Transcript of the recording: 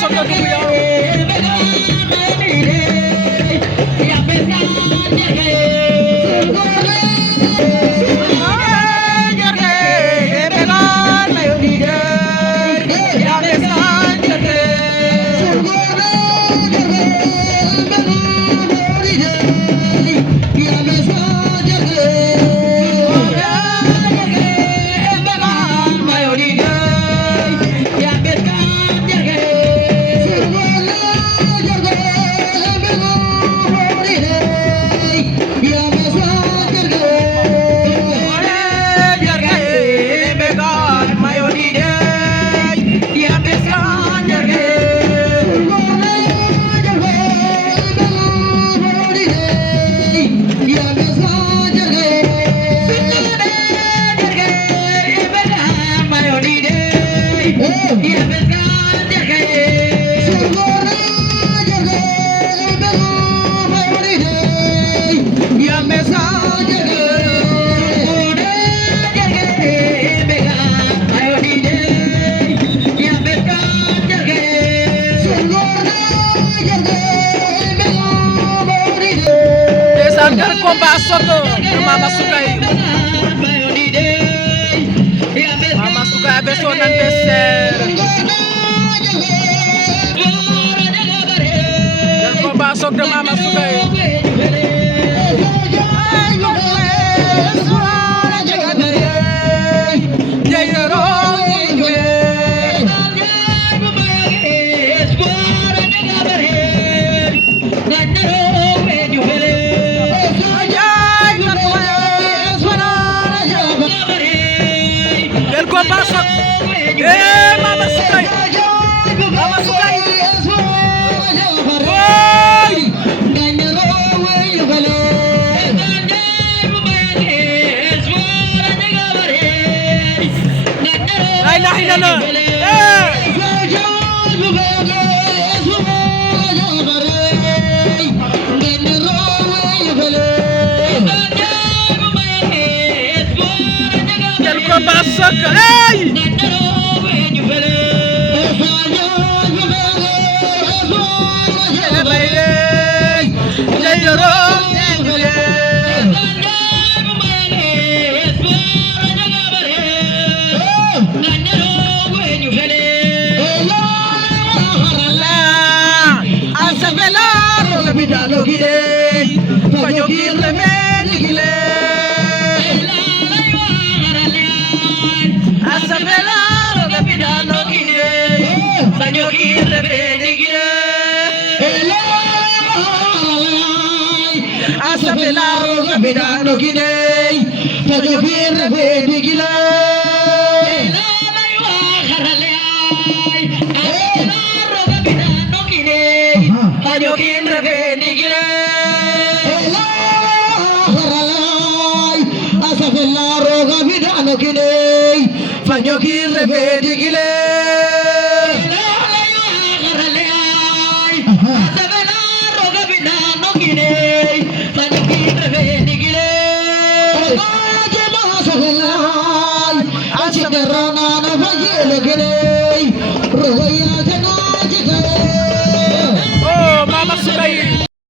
soog a dugg yow. Under combat soto Mama Sukay. Mama Sukay avec son adversaire. Le combat soto de Mama Sukay. Mama Sukay. Mama Sukay. La ilaha illallah. Quel combat sacré. Bidano gidey tajo bir be digila tajo bir be digila asafella roga bidano gidey tajo bir be digila